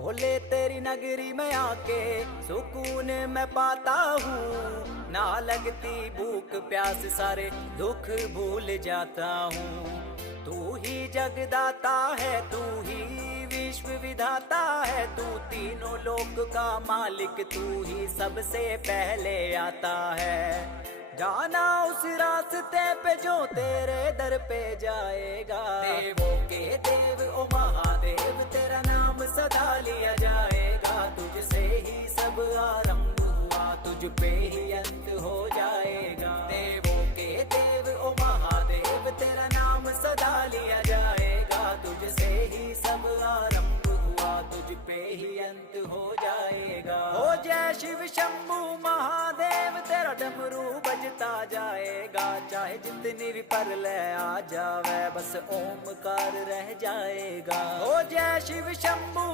भोले तेरी नगरी में आके सुकून मैं पाता हूँ, ना लगती भूख प्यास सारे दुख भूल जाता हूँ। तू ही जगदाता है, तू ही विश्व विधाता है, तू तीनों लोक का मालिक, तू ही सबसे पहले आता है। जाना उस रास्ते पे जो तेरे दर पे जाएगा, देवों के देव ओ महादेव तेरा नाम सदा लिया जाएगा। तुझसे ही सब आरंभ हुआ, तुझ पे ही अंत हो जाएगा। देवों के देव ओ महादेव तेरा नाम सदा लिया जाएगा। तुझसे ही सब आरंभ हुआ, तुझ पे ही अंत हो जाएगा। हो जय शिव शंभू महादेव तेरा डमरू बजता जाएगा। चाहे जितनी भी परलय आ जावे, बस ओमकार रह जाएगा। हो जय शिव शंभू।